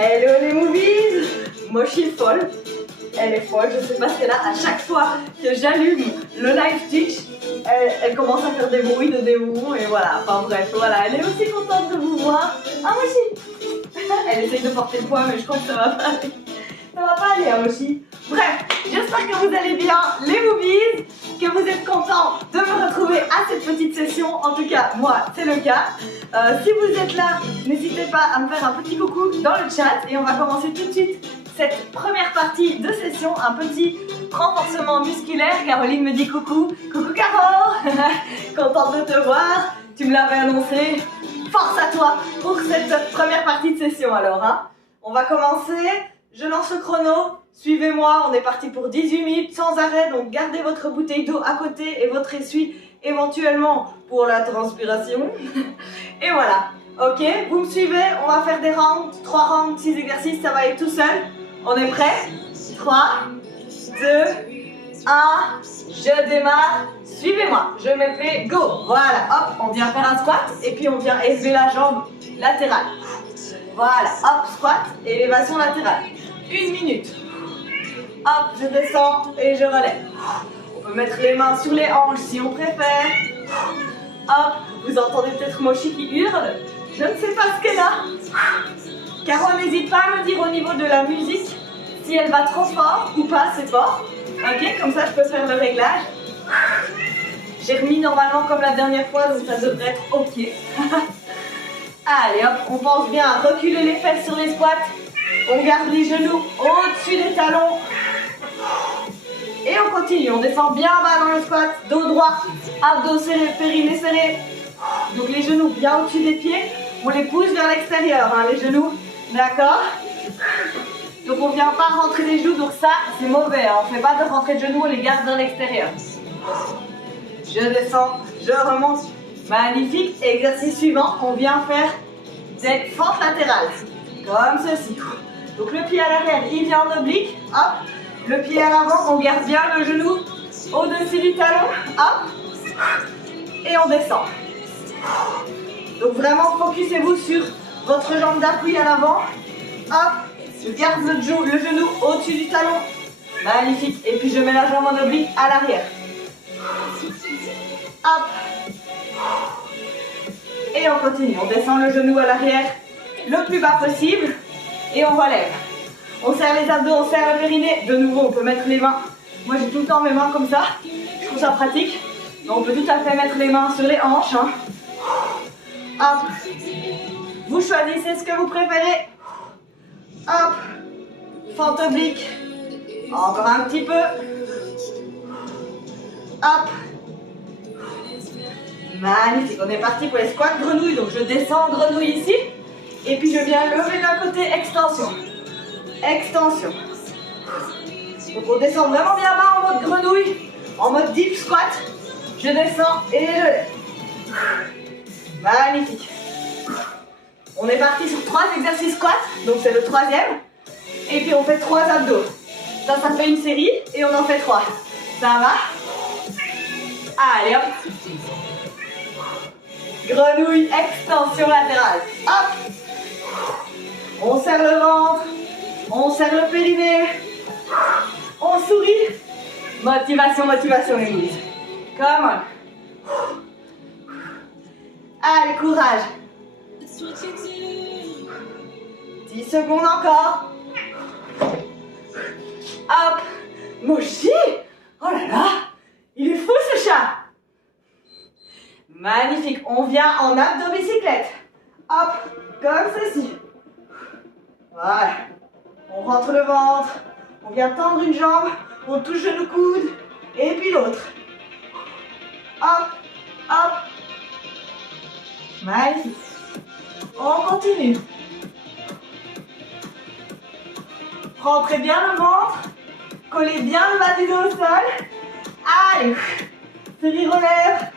Hello les movies. Mochi est folle. Elle est folle, je sais pas ce qu'elle a. À chaque fois que j'allume le live Twitch, elle commence à faire des bruits de démons et voilà. Enfin bref, voilà. Elle est aussi contente de vous voir. Ah Mochi. Elle essaye de porter le poids mais je crois que ça va pas aller. Ça va pas aller, hein, Mochi. Bref, j'espère que vous allez bien, les movies, que vous êtes contents de me retrouver à cette petite session. En tout cas, moi, c'est le cas. Si vous êtes là, n'hésitez pas à me faire un petit coucou dans le chat et on va commencer tout de suite cette première partie de session, un petit renforcement musculaire. Caroline me dit coucou. Coucou Caro. Contente de te voir, tu me l'avais annoncé. Force à toi pour cette première partie de session alors. Hein. On va commencer, je lance le chrono, suivez-moi, on est parti pour 18 minutes sans arrêt, donc gardez votre bouteille d'eau à côté et votre essuie éventuellement pour la transpiration. Et voilà, ok, vous me suivez, on va faire des rounds, 3 rounds, 6 exercices, ça va aller tout seul. On est prêt? 3, 2, 1, je démarre, suivez-moi, je me fais go. Voilà, hop, on vient faire un squat et puis on vient élever la jambe latérale. Voilà, hop, squat, élévation latérale. 1 minute. Hop, je descends et je relève. On peut mettre les mains sur les hanches si on préfère. Hop, vous entendez peut-être Mochi qui hurle. Je ne sais pas ce qu'elle a. Caro, n'hésite pas à me dire au niveau de la musique si elle va trop fort ou pas assez fort. Ok, comme ça je peux faire le réglage. J'ai remis normalement comme la dernière fois, donc ça devrait être ok. Allez hop, on pense bien à reculer les fesses sur les squats. On garde les genoux au-dessus des talons. Et on continue, on descend bien bas dans le squat, dos droit, abdos serrés, périnée serré. Donc les genoux bien au-dessus des pieds, on les pousse vers l'extérieur, hein, les genoux, d'accord? Donc on ne vient pas rentrer les genoux, donc ça c'est mauvais, hein. On ne fait pas de rentrer de genoux, on les garde vers l'extérieur. Je descends, je remonte, magnifique. Exercice suivant, on vient faire des fentes latérales, comme ceci. Donc le pied à l'arrière, il vient en oblique, hop. Le pied à l'avant, on garde bien le genou au-dessus du talon, hop, et on descend. Donc vraiment, focussez-vous sur votre jambe d'appui à l'avant, hop, je garde le genou au-dessus du talon, magnifique, et puis je mets la jambe en oblique à l'arrière, hop, et on continue, on descend le genou à l'arrière le plus bas possible, et on relève. On serre les abdos, on serre le périnée. De nouveau, on peut mettre les mains. Moi, j'ai tout le temps mes mains comme ça. Je trouve ça pratique. Donc, on peut tout à fait mettre les mains sur les hanches. Hein. Hop. Vous choisissez ce que vous préférez. Hop. Fente oblique. Encore un petit peu. Hop. Magnifique. On est parti pour les squats grenouilles. Donc, je descends grenouille ici. Et puis, je viens lever d'un côté, extension. Extension. Donc on descend vraiment bien bas en mode grenouille, en mode deep squat. Je descends et je lève. Magnifique. On est parti sur 3 exercices squat, donc c'est le 3e. Et puis on fait 3 abdos. Ça fait une série et on en fait 3. Ça va? Allez hop. Grenouille, extension latérale. Hop. On serre le ventre. On serre le périnée, on sourit. Motivation, motivation les mises. Come on. Allez, courage. 10 secondes encore. Hop. Mochi. Oh là là, il est fou ce chat. Magnifique, on vient en abdos-bicyclette. Hop, comme ceci. Voilà. On rentre le ventre, on vient tendre une jambe, on touche le coude, et puis l'autre. Hop, hop. Magnifique. On continue. Rentrez bien le ventre, collez bien le bas du dos au sol. Allez, série relève.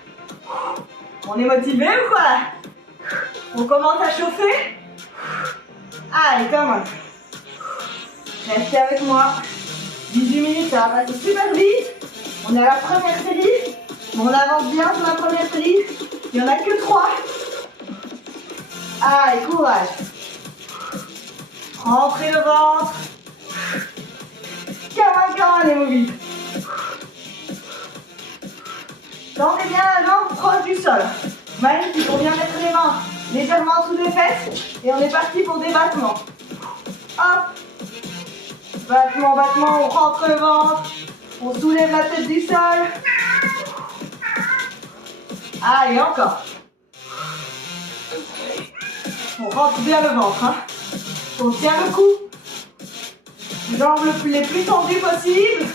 On est motivé ou quoi? On commence à chauffer. Allez, come on. Restez avec moi. 18 minutes, ça va passer super vite. On est à la première série. On avance bien sur la première série. Il n'y en a que 3. Allez, courage. Rentrez le ventre. Come on, les mobiles. Tendez bien la jambe proche du sol. Magnifique, on vient mettre les mains légèrement sous les fesses et on est parti pour des battements. Hop. Battement, battement, on rentre le ventre. On soulève la tête du sol. Allez, encore. On rentre bien le ventre. Hein. On tient le cou. Jambes les plus tendues possibles.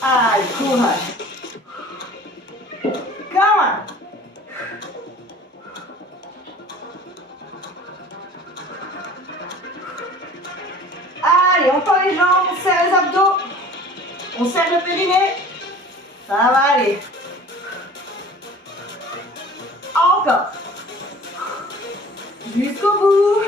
Allez, courage. Come on. Allez, on tend les jambes, on serre les abdos. On serre le périnée. Ça va aller. Encore. Jusqu'au bout.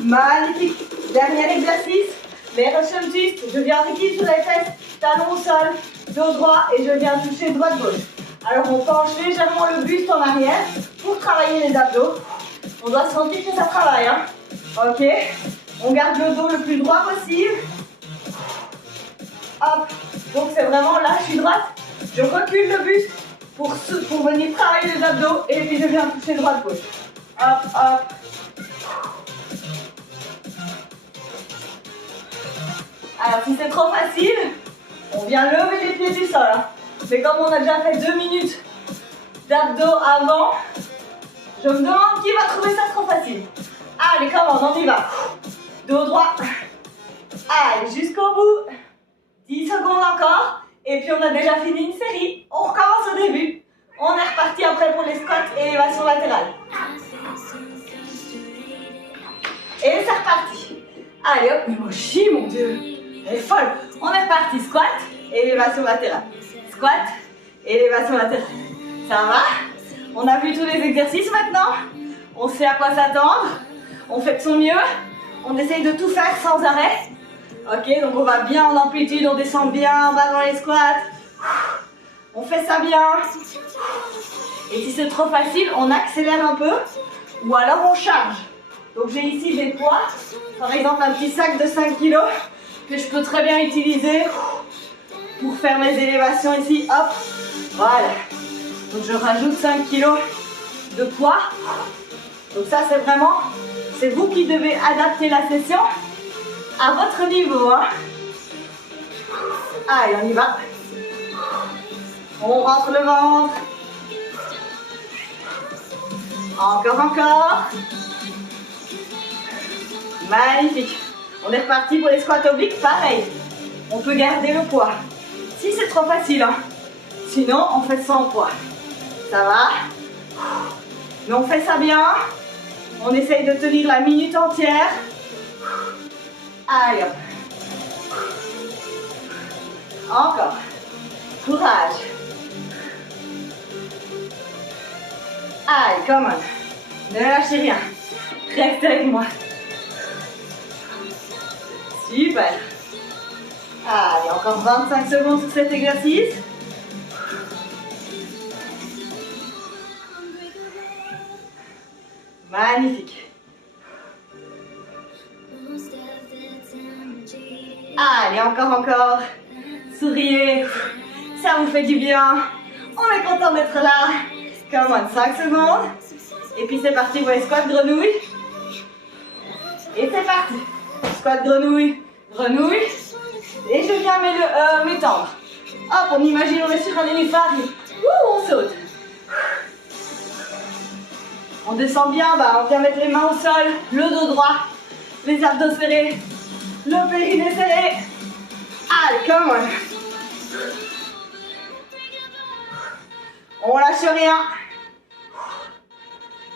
Magnifique. Dernier exercice. Les Russian twists. Je viens d'équilibre sur les fesses, talons au sol, dos droit et je viens toucher droite-gauche. Alors on penche légèrement le buste en arrière pour travailler les abdos. On doit sentir que ça travaille. Hein. Ok. On garde le dos le plus droit possible. Hop. Donc c'est vraiment là, je suis droite. Je recule le buste pour venir travailler les abdos et puis je viens toucher droite-gauche. Hop, hop. Alors si c'est trop facile, on vient lever les pieds du sol. Hein. Mais comme on a déjà fait 2 minutes d'abdos avant, je me demande qui va trouver ça trop facile. Allez, comment on y va. Dos droit. Allez, jusqu'au bout. 10 secondes encore. Et puis on a déjà fini une série. On recommence au début. On est reparti après pour les squats et élévation latérale. Et c'est reparti. Allez hop, mais moi je chie mon Dieu. Elle est folle. On est reparti. Squat, élévation latérale. Squat, élévation latérale. Ça va? On a vu tous les exercices maintenant. On sait à quoi s'attendre. On fait de son mieux. On essaye de tout faire sans arrêt. Ok, donc on va bien en amplitude. On descend bien en bas dans les squats. On fait ça bien. Et si c'est trop facile, on accélère un peu. Ou alors on charge. Donc j'ai ici des poids. Par exemple un petit sac de 5 kg que je peux très bien utiliser pour faire mes élévations ici. Hop, voilà. Donc je rajoute 5 kg de poids. Donc ça c'est vraiment, c'est vous qui devez adapter la session à votre niveau. Hein. Allez, on y va. On rentre le ventre. Encore, encore. Magnifique. On est reparti pour les squats obliques, pareil. On peut garder le poids. Si c'est trop facile, hein. Sinon on fait sans poids. Ça va? Mais on fait ça bien. On essaye de tenir la minute entière. Allez hop. Encore. Courage. Allez, come on. Ne lâchez rien. Restez avec moi. Super. Allez, encore 25 secondes sur cet exercice. Magnifique. Allez, encore. Souriez. Ça vous fait du bien. On est content d'être là. Come on, 5 secondes. Et puis c'est parti pour les squats grenouilles. Et c'est parti. Squat grenouille, grenouille. Et je viens m'étendre. Hop, on imagine on est sur un nénuphar. On saute. On descend bien, on vient mettre les mains au sol, le dos droit, les abdos serrés, le périnée serré. Allez, come on. On lâche rien.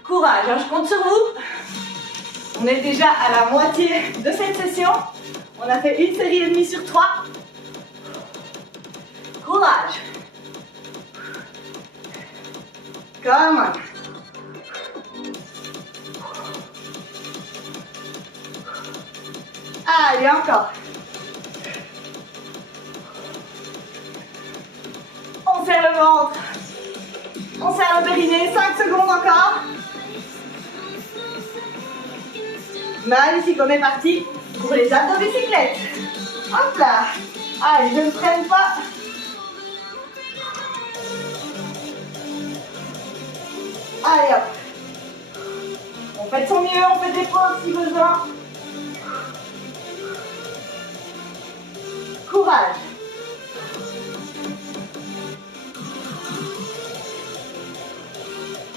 Courage, hein, je compte sur vous. On est déjà à la moitié de cette session. On a fait une série et demie sur 3. Courage. Come on. Allez, encore. Magnifique, on est parti pour les abdos bicyclettes. Hop là. Allez, je ne freine pas. Allez hop. On fait de son mieux, on fait des pauses si besoin. Courage.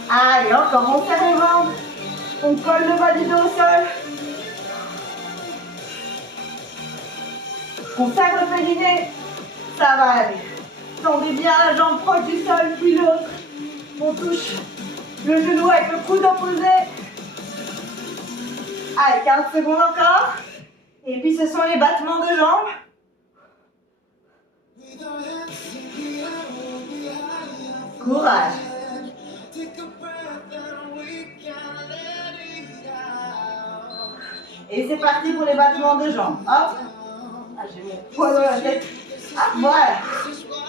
Allez, encore, on serre les jambes. On colle le bas du dos au sol. On serre le périnée. Ça va aller. Tendez bien la jambe proche du sol, puis l'autre. On touche le genou avec le coude opposé. Allez, 15 secondes encore. Et puis ce sont les battements de jambes. Courage. Et c'est parti pour les battements de jambes. Hop. Ah, j'ai mon poids dans la tête. Ah, voilà.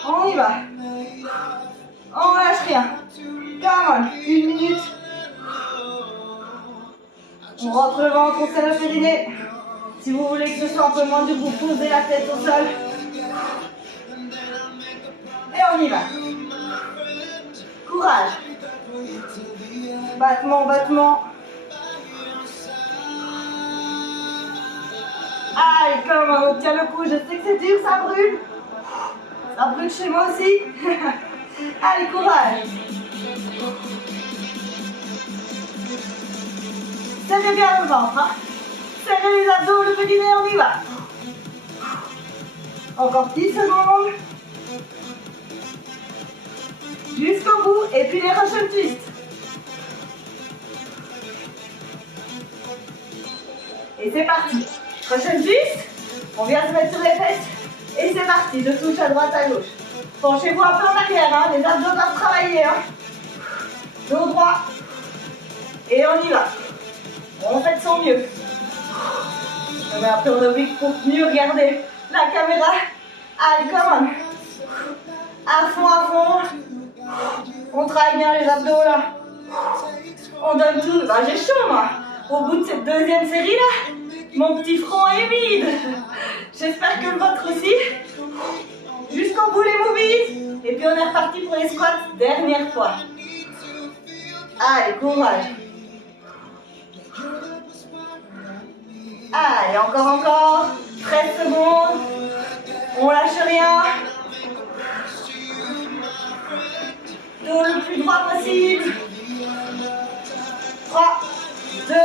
On y va. On lâche rien. Come on. 1 minute. On rentre le ventre, on serre le périnée. Si vous voulez que ce soit un peu moins dur, vous posez la tête au sol. Et on y va. Courage. Battement, battement. Allez, comme on tient le coup, je sais que c'est dur, ça brûle. Ça brûle chez moi aussi. Allez, courage. Serrez bien le ventre. Hein. Serrez les abdos, le périnée, on y va. Encore 10 secondes. Jusqu'au bout. Et puis les Russian twists. Et c'est parti. Russian twist. On vient se mettre sur les fesses. Et c'est parti. Je touche à droite, à gauche. Penchez-vous un peu en arrière. Hein. Les abdos doivent travailler. Hein. Dos droit. Et on y va. On fait de son mieux. On met un peu en oblique pour mieux regarder la caméra. Allez, come on. À fond, à fond. On travaille bien les abdos là. On donne tout. Ben, j'ai chaud moi. Au bout de cette deuxième série là, mon petit front est vide. J'espère que le vôtre aussi. Jusqu'au bout les movies. Et puis on est reparti pour les squats. Dernière fois. Allez, courage. Allez, encore. 13 secondes. On lâche rien. Dos le plus droit possible. 3, 2, 1.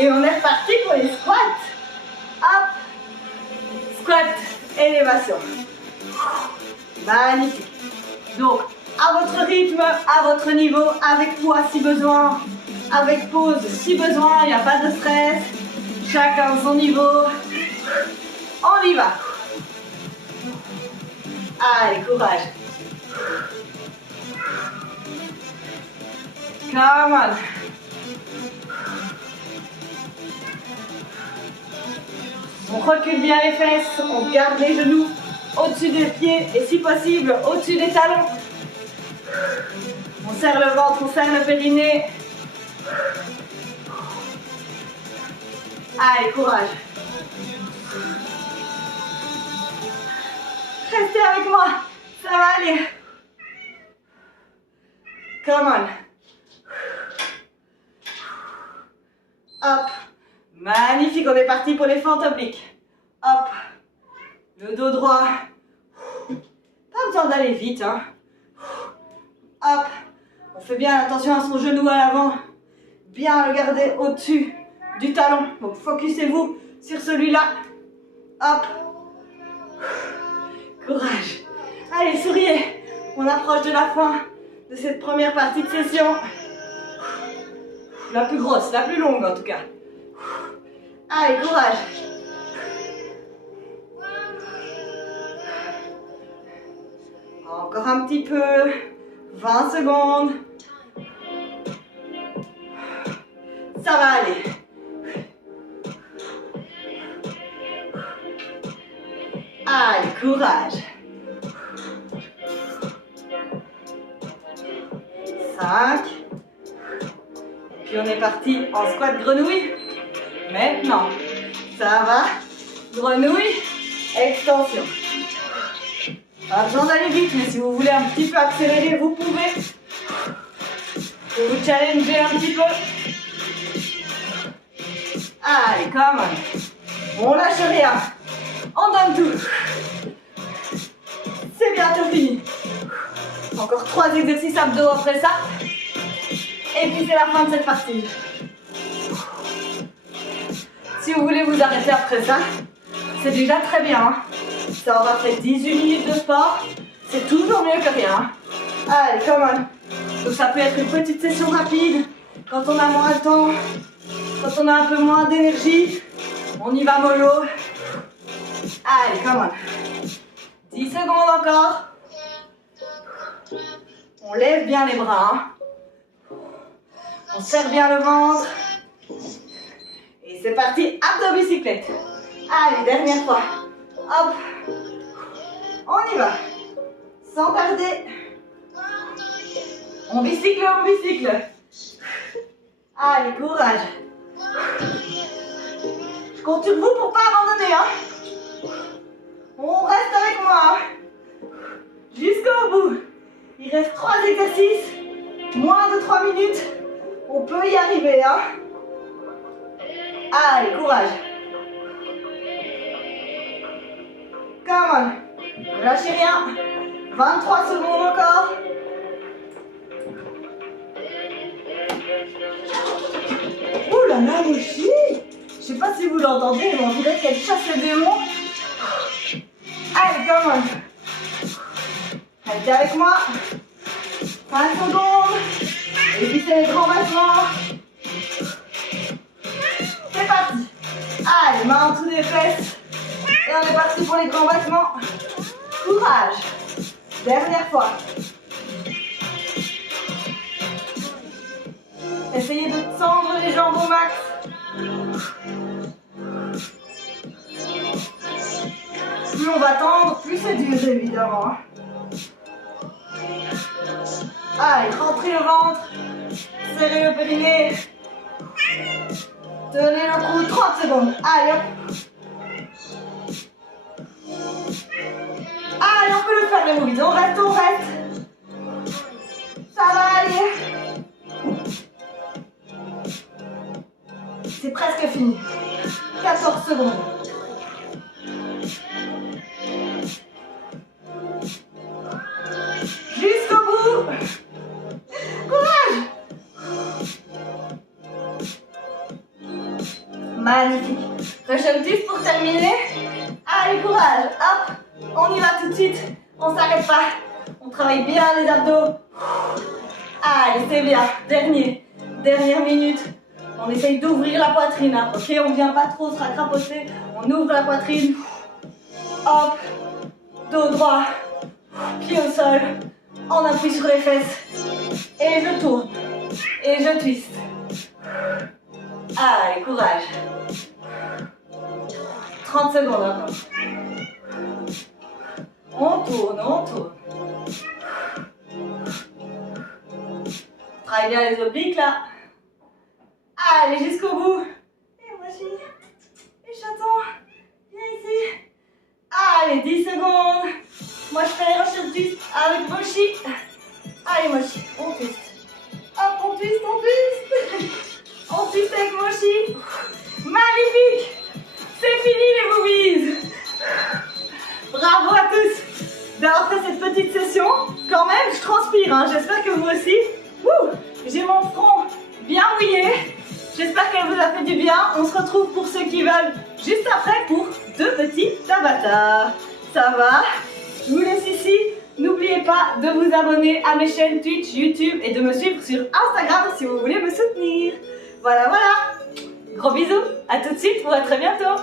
Et on est reparti pour les squats. Hop. Squat, élévation. Magnifique. Donc, à votre rythme, à votre niveau, avec poids si besoin, avec pause si besoin, il n'y a pas de stress. Chacun son niveau. On y va. Allez, courage. Come on. On recule bien les fesses, on garde les genoux au-dessus des pieds et si possible au-dessus des talons. On serre le ventre, on serre le périnée. Allez, courage. Restez avec moi, ça va aller. Come on. Hop. Magnifique, on est parti pour les fentes obliques. Hop. Le dos droit. Pas besoin d'aller vite, hein. Hop. On fait bien attention à son genou à l'avant. Bien le garder au-dessus du talon. Donc focussez-vous sur celui-là. Hop. Courage. Allez, souriez. On approche de la fin de cette première partie de session. La plus grosse, la plus longue en tout cas. Allez, courage. Encore un petit peu. 20 secondes. Ça va aller. Allez, courage. 5. Puis on est parti en squat grenouille. Maintenant, ça va. Grenouille, extension. Pas besoin d'aller vite, mais si vous voulez un petit peu accélérer, vous pouvez. Pour vous challenger un petit peu. Allez, come on. On lâche rien. On donne tout. C'est bientôt fini. Encore 3 exercices abdos après ça. Et puis c'est la fin de cette partie. Si vous voulez vous arrêter après ça, c'est déjà très bien. Hein. Ça aura fait 18 minutes de sport. C'est toujours mieux que rien. Allez, come on. Donc ça peut être une petite session rapide. Quand on a moins de temps, quand on a un peu moins d'énergie, on y va mollo. Allez, come on. 10 secondes encore. On lève bien les bras. Hein. On serre bien le ventre. Et c'est parti, abdos bicyclette. Allez, dernière fois. Hop. On y va. Sans tarder. On bicycle, on bicycle. Allez, courage. Je compte sur vous pour pas abandonner. Hein. On reste avec moi. Hein. Jusqu'au bout. Il reste 3 exercices. Moins de 3 minutes. On peut y arriver. Hein. Allez, courage. Come on. Lâchez rien. 23 secondes encore. Ouh là là, Mochi. Je sais pas si vous l'entendez, mais on dirait qu'elle chasse le démon. Allez, come on. Restez avec moi. 5 secondes. Et puis c'est les grands battements. C'est parti. Allez, main en dessous des fesses. Et on est parti pour les grands battements. Courage. Dernière fois. Essayez de tendre les jambes au max. Plus on va tendre, plus c'est dur évidemment. Hein. Allez, rentrez le ventre. Serrez le périnée. Tenez le cou, 30 secondes. Allez, hop. Allez, on peut le faire les mouvements. On reste, on reste. Ça va aller. C'est presque fini. 14 secondes. Jusqu'au bout. Courage. Magnifique. Russian twist pour terminer. Allez, courage. Hop. On y va tout de suite. On s'arrête pas. On travaille bien les abdos. Allez, c'est bien. Dernière minute. On essaye d'ouvrir la poitrine. Hein. Ok, on ne vient pas trop se racrapoter. On ouvre la poitrine. Hop. Dos droit. Pied au sol. On appuie sur les fesses. Et je tourne. Et je twiste. Allez, courage. 30 secondes encore. On tourne, on tourne. Travaille bien les obliques là. Allez, jusqu'au bout. Et voici. Les chatons. Viens ici. Allez, 10 secondes. Moi, je fais les Russian twist avec Mochi. Allez, Mochi, on twist. Hop, on twist, on twist. On twist avec Mochi. Magnifique. C'est fini les boobies. Bravo à tous d'avoir fait cette petite session. Quand même, je transpire. Hein. J'espère que vous aussi. J'ai mon front bien mouillé. J'espère qu'elle vous a fait du bien. On se retrouve pour ceux qui veulent juste après pour 2 petits Tabata. Ça va? Je vous laisse ici. N'oubliez pas de vous abonner à mes chaînes Twitch, YouTube et de me suivre sur Instagram si vous voulez me soutenir. Voilà, voilà. Gros bisous. À tout de suite ou à très bientôt.